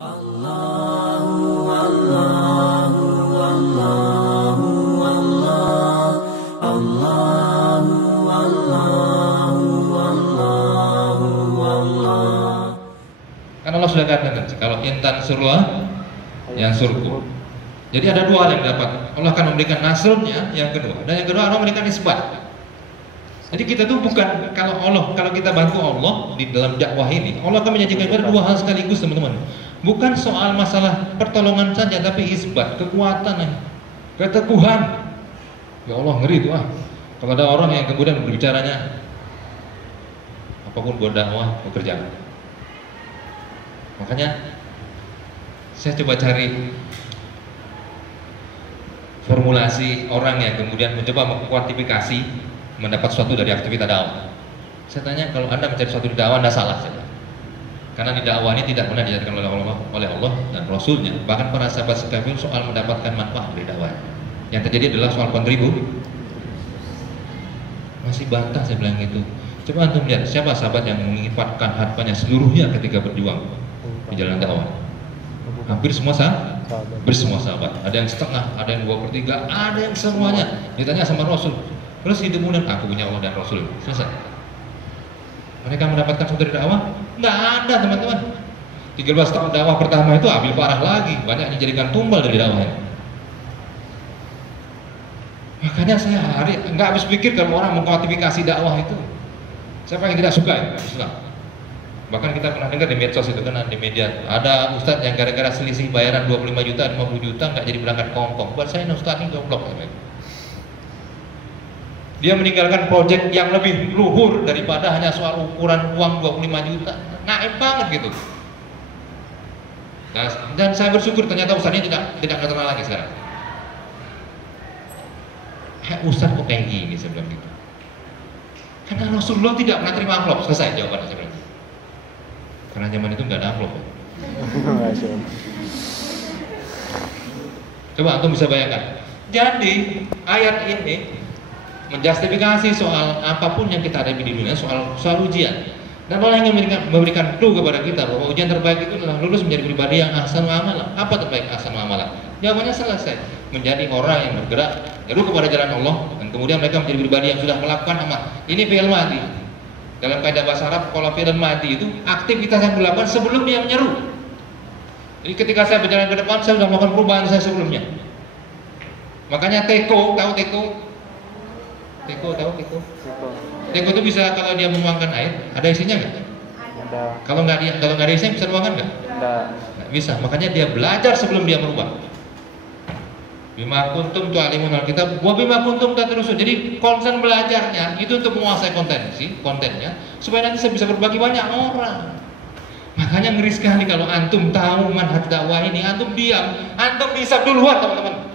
Kan Allah sudah katakan, kalau intan surullah yang surku. Jadi ada dua hal yang dapat. Allah akan memberikan nasrulnya yang kedua, dan yang kedua Allah memberikan isbat. Jadi kita tuh bukan kalau kita bantu Allah di dalam dakwah ini, Allah akan menyajikan kita dua hal sekaligus, teman-teman. Bukan soal masalah pertolongan saja, tapi isbat, kekuatan, keteguhan. Ya Allah, ngeri itu ah. Kalau ada orang yang kemudian berbicaranya apapun buat dakwah, pekerjaan. Makanya saya coba cari formulasi orang yang kemudian mencoba mengkuantifikasi mendapat sesuatu dari aktivitas dakwah. Saya tanya, kalau Anda mencari sesuatu di dakwah, Anda salah saja. Karena di dakwah ini tidak pernah diajarkan oleh Allah dan Rasulnya. Bahkan para sahabat sekalian soal mendapatkan manfaat dari dakwah. Yang terjadi adalah soal kontribusi. Masih bantah saya bilang gitu. Coba antum lihat siapa sahabat yang menginfakkan hartanya seluruhnya ketika berjuang di jalan dakwah. Hampir semua sahabat. Ada yang setengah, ada yang 2/3, ada yang semuanya. Ditanya sama Rasul, terus hidupmu dan aku punya Allah dan Rasul. Selesai. Mereka mendapatkan sesuatu dari dakwah? Nggak ada, teman-teman. 13 tahun dakwah pertama itu ambil parah lagi, banyak yang dijadikan tumbal dari dakwah ini. Makanya saya nggak habis pikir kalau orang mengkuantifikasi dakwah itu. Saya paling tidak suka ya, Islam. Bahkan kita pernah dengar di medsos itu kan, di media ada ustadz yang gara-gara selisih bayaran 25 juta, 50 juta nggak jadi berangkat ke Hongkong. Buat saya ustadz ini goblok. Dia meninggalkan proyek yang lebih luhur daripada hanya soal ukuran uang 25 juta. Naif banget gitu. Nah, dan saya bersyukur ternyata ustadz ini tidak terkenal lagi sekarang. Ustadz kok kayak gini, saya bilang gitu. Karena Rasulullah tidak pernah terima amplop. Selesai jawabannya, saya bilang. Karena zaman itu nggak ada amplop. Coba antum bisa bayangkan. Jadi ayat ini menjustifikasi soal apapun yang kita hadapi di dunia, soal ujian. Dan Allah ingin memberikan clue kepada kita bahwa ujian terbaik itu adalah lulus menjadi pribadi yang ahsan amalan. Apa terbaik ahsan amalan? Jawabannya selesai, menjadi orang yang bergerak terus kepada jalan Allah, dan kemudian mereka menjadi pribadi yang sudah melakukan amal. Ini fi'il madi. Dalam kaidah bahasa Arab, kalau fi'il madi itu aktivitas yang dilakukan sebelum dia menyeru. Jadi ketika saya berjalan ke depan, saya sudah melakukan perubahan saya sebelumnya. Makanya teko, tahu teko? Teko itu bisa, kalau dia menuangkan air, ada isinya nggak? Ada. Kalau nggak ada isinya bisa nuangkan nggak? Nggak bisa. Makanya dia belajar sebelum dia merubah. Bima kuntum tu'alimun alkitab wa bima kuntum tadrusun. Jadi concern belajarnya itu untuk menguasai kontennya, supaya nanti saya bisa berbagi banyak orang. Makanya ngeri sekali kalau antum tahu manhaj dakwah ini, antum diam, antum bisa duluan, teman-teman.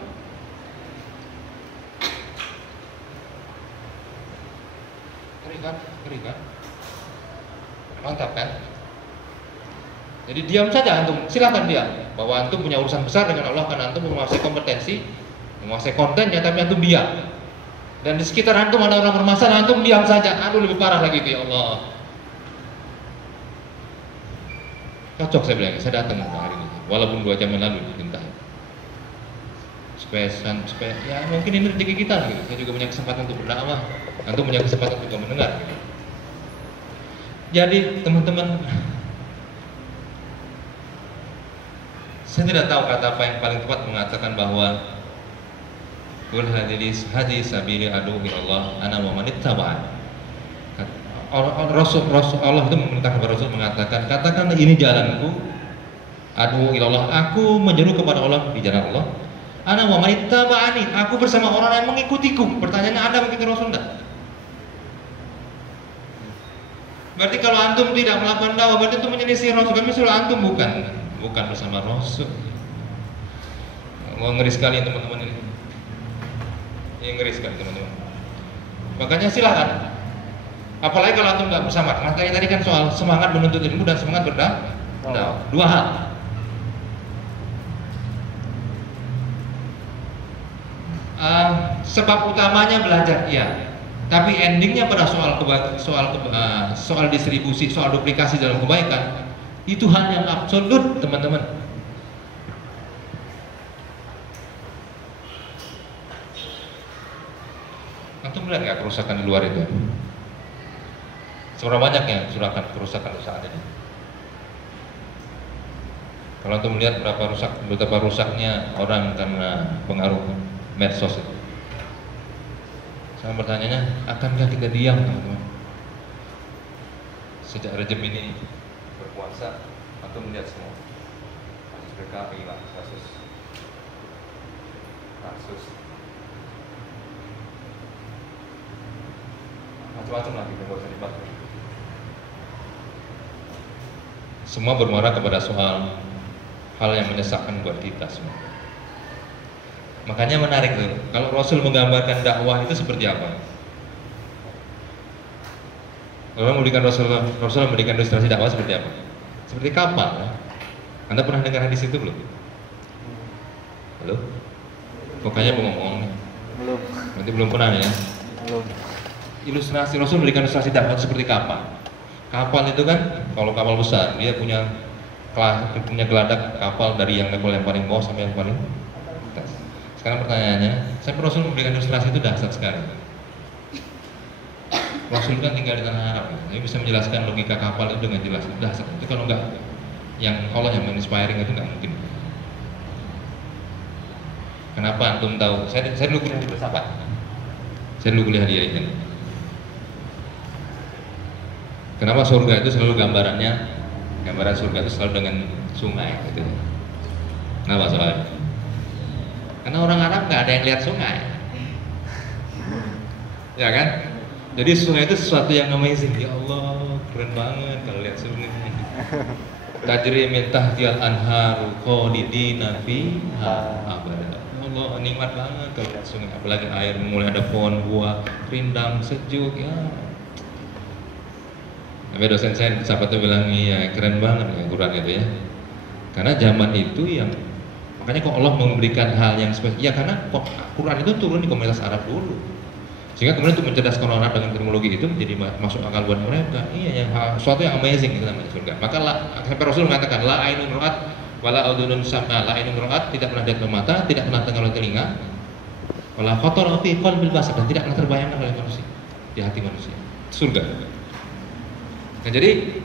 Ngeri kan? Mantap kan? Jadi diam saja antum, silahkan diam. Bahwa antum punya urusan besar dengan Allah, karena antum menguasai kompetensi, menguasai kontennya, tapi antum diam. Dan di sekitar antum ada orang bermasalah, antum diam saja. Aduh, lebih parah lagi itu, ya Allah. Cocok saya bilang, saya datang hari ini, walaupun 2 jam yang lalu diminta. Supaya ya mungkin ini rezeki kita gitu. Saya juga punya kesempatan untuk berdakwah, antum punya kesempatan juga mendengar gitu. Jadi teman-teman, saya tidak tahu kata apa yang paling tepat mengatakan bahwa qul hadhihi sabili adu ilallah ana wa man ittaba'an. Rasul Allah itu memerintahkan kepada Rasul, mengatakan, katakanlah ini jalanku, adu ilallah, aku menyeru kepada Allah di jalan Allah. Ana wa man ittaba'ani, aku bersama orang yang mengikutiku. Pertanyaannya, ada mengikuti Rasul enggak? Berarti kalau antum tidak melakukan dakwah, berarti itu menyelisih Rasul. Kami suruh antum bukan bersama Rasul. Ngeri sekali teman-teman ini. Ini ngeri sekali teman-teman. Makanya silakan. Apalagi kalau antum nggak bersama. Makanya tadi kan soal semangat menuntut ilmu dan semangat berdakwah. Dua hal. Sebab utamanya belajar, iya. Tapi endingnya pada soal distribusi, soal duplikasi dalam kebaikan, Itu hal yang absolut, teman-teman. Antum melihat nggak kerusakan di luar itu? Seberapa banyak ya kerusakan ini? Kalau antum melihat betapa rusaknya orang karena pengaruh medsos itu. Saya bertanya, akankah kita diam, teman-teman? Sejak rejim ini berkuasa, antum melihat semua kasus PKI, kasus macam-macam lagi yang bisa dibahas. Semua bermuara kepada soal hal yang menyesakkan buat kita semua. Makanya menarik tuh, kalau Rasul menggambarkan dakwah itu seperti apa? Kalau Rasul memberikan ilustrasi dakwah seperti apa? Seperti kapal. Ya? Anda pernah dengar hadis itu belum? Halo? Pokoknya mau ngomong nih. Belum. Berarti belum pernah ya? Belum. Ilustrasi Rasul memberikan ilustrasi dakwah seperti kapal. Kapal itu kan, kalau kapal besar dia punya geladak kapal dari yang level yang paling bawah sampai yang paling atas. Sekarang pertanyaannya, saya Rasul memberikan ilustrasi itu dahsyat sekali. Rasul kan tinggal di tanah Arab, dia bisa menjelaskan logika kapal itu dengan jelas, dahsyat. Itu kalau enggak, yang Allah yang menginspiring itu nggak mungkin. Kenapa antum tahu? Saya dulu kuliah di filsafat. Saya dulu kuliah di IAIN. Kenapa surga itu selalu gambaran surga itu selalu dengan sungai gitu. Kenapa soalnya? Karena orang Arab nggak ada yang lihat sungai, ya kan? Jadi sungai itu sesuatu yang amazing. Ya Allah, keren banget kalau lihat sungai. Tajri min tahtiyal anharu khalidina fiha abada. Allah, nikmat banget kalau lihat sungai, apalagi air mulai ada pohon buah, rindang, sejuk ya. Tapi dosen saya sahabat itu bilang, iya keren banget ya Quran itu ya. Karena zaman itu yang makanya kok Allah memberikan hal yang spesial. Ya karena kok Quran itu turun di komunitas Arab dulu. Sehingga kemudian untuk mencerdaskan orang Arab dengan teknologi itu menjadi masuk akal buat mereka. Iya, sesuatu yang amazing itu namanya surga. Maka sampai Rasul mengatakan la ainun ra'at wala udhunun sam'a. La ainun ra'at, tidak pernah lihat oleh mata, tidak pernah dengar oleh telinga. Wala khatara fi qalbil basar, dan tidak pernah terbayangkan oleh manusia di hati manusia. Surga. Nah jadi,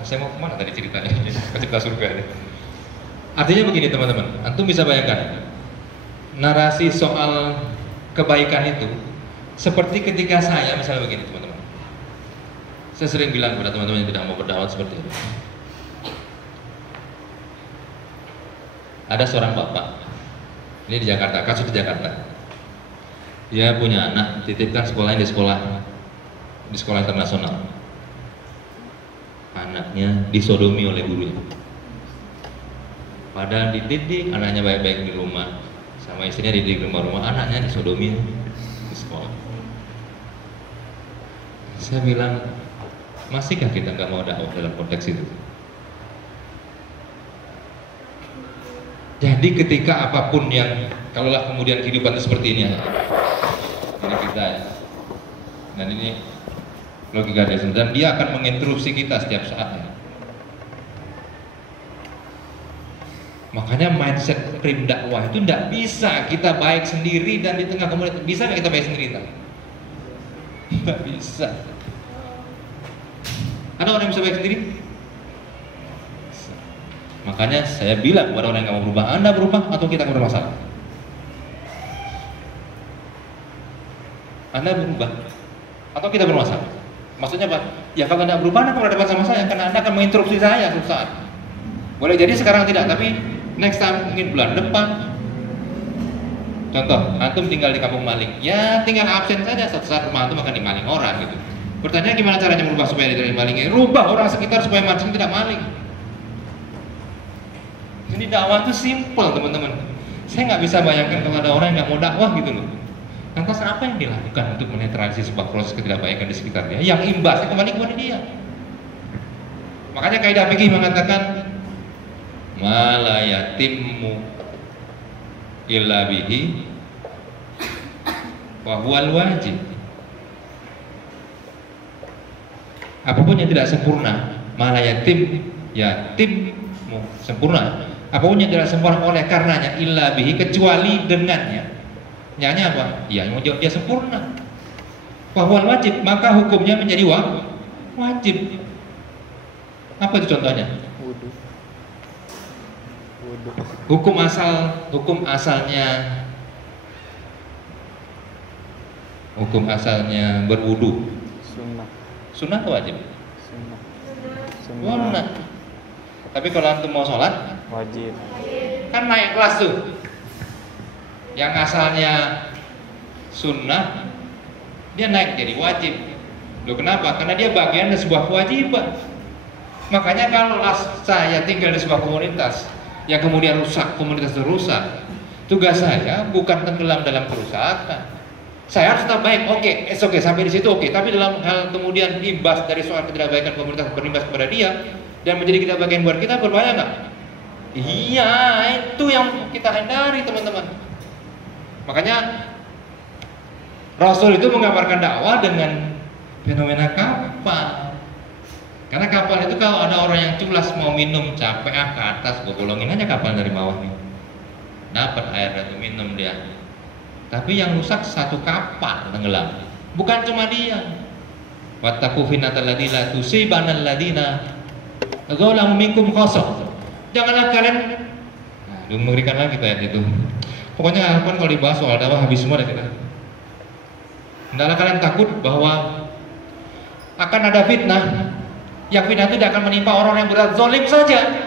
saya mau kemana tadi ceritanya? Cerita surga ini. Artinya begini teman-teman, antum bisa bayangkan narasi soal kebaikan itu seperti ketika saya misalnya begini teman-teman. Saya sering bilang kepada teman-teman yang tidak mau berdakwah seperti itu. Ada seorang bapak, ini di Jakarta, kasus di Jakarta. Dia punya anak, titipkan sekolahnya di sekolah internasional. Anaknya disodomi oleh gurunya. Padahal dididik, anaknya baik-baik di rumah, sama istrinya dididik di rumah-rumah, anaknya disodomi di sekolah. Saya bilang, masihkah kita nggak mau dakwah dalam konteks itu? Jadi ketika apapun yang, kalaulah kemudian kehidupan itu seperti ini kita ya, dan ini logika dia, dan dia akan menginterupsi kita setiap saat. Makanya mindset prim dakwah itu tidak bisa kita baik sendiri dan di tengah komunitas. Bisa nggak kita baik sendiri? Nggak bisa. Ada orang yang bisa baik sendiri? Bisa. Makanya saya bilang kepada orang yang nggak mau berubah, Anda berubah atau kita akan bermasalah. Anda berubah atau kita bermasalah. Maksudnya apa? Ya kalau Anda berubah, Anda akan berhadapan sama saya karena Anda akan menginterupsi saya suatu saat. Boleh jadi sekarang tidak, tapi next time mungkin bulan depan. Contoh, antum tinggal di kampung maling, ya tinggal absen saja, suatu saat rumah antum akan dimaling orang gitu. Pertanyaan gimana caranya merubah supaya tidak dimaling? Rubah orang sekitar supaya antum tidak maling. Jadi dakwah itu simple teman-teman. Saya nggak bisa bayangkan kalau ada orang yang nggak mau dakwah gitu loh. Lantas apa yang dilakukan untuk menetralisir sebuah proses ketidakbaikan di sekitarnya? Yang imbasnya kembali kepada dia. Makanya kaidah fikih mengatakan ma la yatimmu illa bihi wa huwal wajib. Apapun yang tidak sempurna, malah ya timmu sempurna. Apapun yang tidak sempurna oleh karenanya, illa bihi, kecuali dengannya. Nyanyi apa? Ya, yang menjawab dia sempurna. Bahwa wajib, maka hukumnya menjadi wajib. Apa itu contohnya? Wudu. Hukum asalnya berwudu. Sunnah atau wajib? Sunnah. Tapi kalau antum mau sholat, Wajib. kan naik kelas tuh. Yang asalnya sunnah, dia naik jadi wajib. Loh, kenapa? Karena dia bagian dari sebuah kewajiban. Makanya kalau saya tinggal di sebuah komunitas yang kemudian rusak, komunitas itu rusak, tugas saya bukan tenggelam dalam kerusakan. Saya harus tetap baik, oke, sampai di situ oke. Tapi dalam hal kemudian imbas dari soal ketidakbaikan komunitas berimbas kepada dia dan menjadi kita bagian buat kita, berbahaya nggak? Iya, itu yang kita hindari, teman-teman. Makanya Rasul itu menggambarkan dakwah dengan fenomena kapal. Karena kapal itu kalau ada orang yang culas mau minum capek ke atas, gue bolongin aja kapal dari bawah nih, dapat air dan minum dia. Tapi yang rusak satu kapal tenggelam, bukan cuma dia. Wattaqu fitnatal ladzina tusibanal ladzina zalamu minkum khassah. Janganlah kalian mengerikan lagi ayat itu. Pokoknya kalau dibahas soal dakwah habis semua dah kita. Hendaklah kalian takut bahwa akan ada fitnah. Yang fitnah itu tidak akan menimpa orang yang berat zalim saja.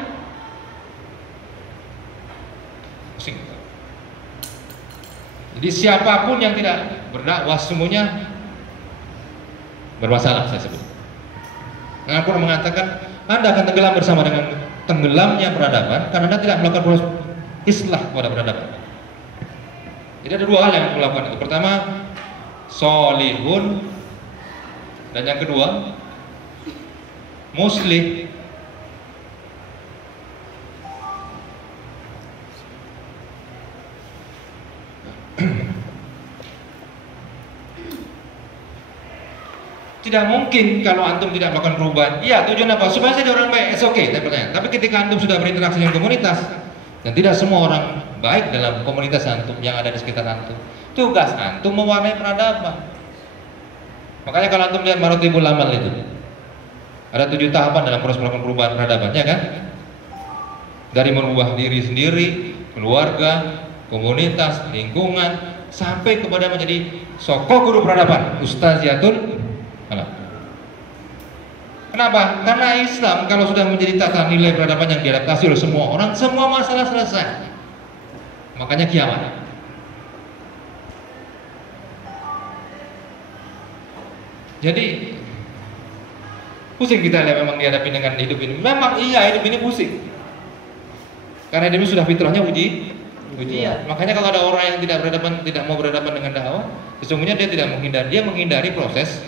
Jadi siapapun yang tidak berdakwah semuanya bermasalah, saya sebut. Al-Quran mengatakan Anda akan tenggelam bersama dengan tenggelamnya peradaban karena Anda tidak melakukan proses islah pada peradaban. Jadi ada dua hal yang melakukan itu. Pertama, solihun, dan yang kedua, muslih. Tidak mungkin kalau antum tidak melakukan perubahan. Iya, tujuan apa? Supaya saya jadi orang baik. Tapi ketika antum sudah berinteraksi dengan komunitas, dan tidak semua orang baik dalam komunitas antum yang ada di sekitar antum, tugas antum mewarnai peradaban. Makanya kalau antum lihat Marotibul Amal itu, ada 7 tahapan dalam proses melakukan perubahan peradabannya kan? Dari merubah diri sendiri, keluarga, komunitas, lingkungan, sampai kepada menjadi sokok guru peradaban, ustaziatul. Kenapa? Karena Islam kalau sudah menjadi tata nilai peradaban yang diadaptasi oleh semua orang, semua masalah selesai. Makanya kiamat. Jadi pusing kita lihat memang dihadapi dengan hidup ini. Memang iya, hidup ini pusing. Karena hidup ini sudah fitrahnya ujian. Makanya kalau ada orang yang tidak mau berhadapan dengan dakwah, sesungguhnya dia tidak menghindari, dia menghindari proses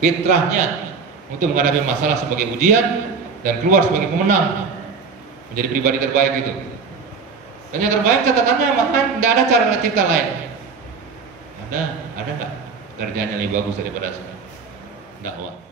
fitrahnya untuk menghadapi masalah sebagai ujian dan keluar sebagai pemenang, menjadi pribadi terbaik itu. Dan yang terbaik catatannya makan, nggak ada cara cipta lain. Ada nggak kerjanya lebih bagus daripada dakwah?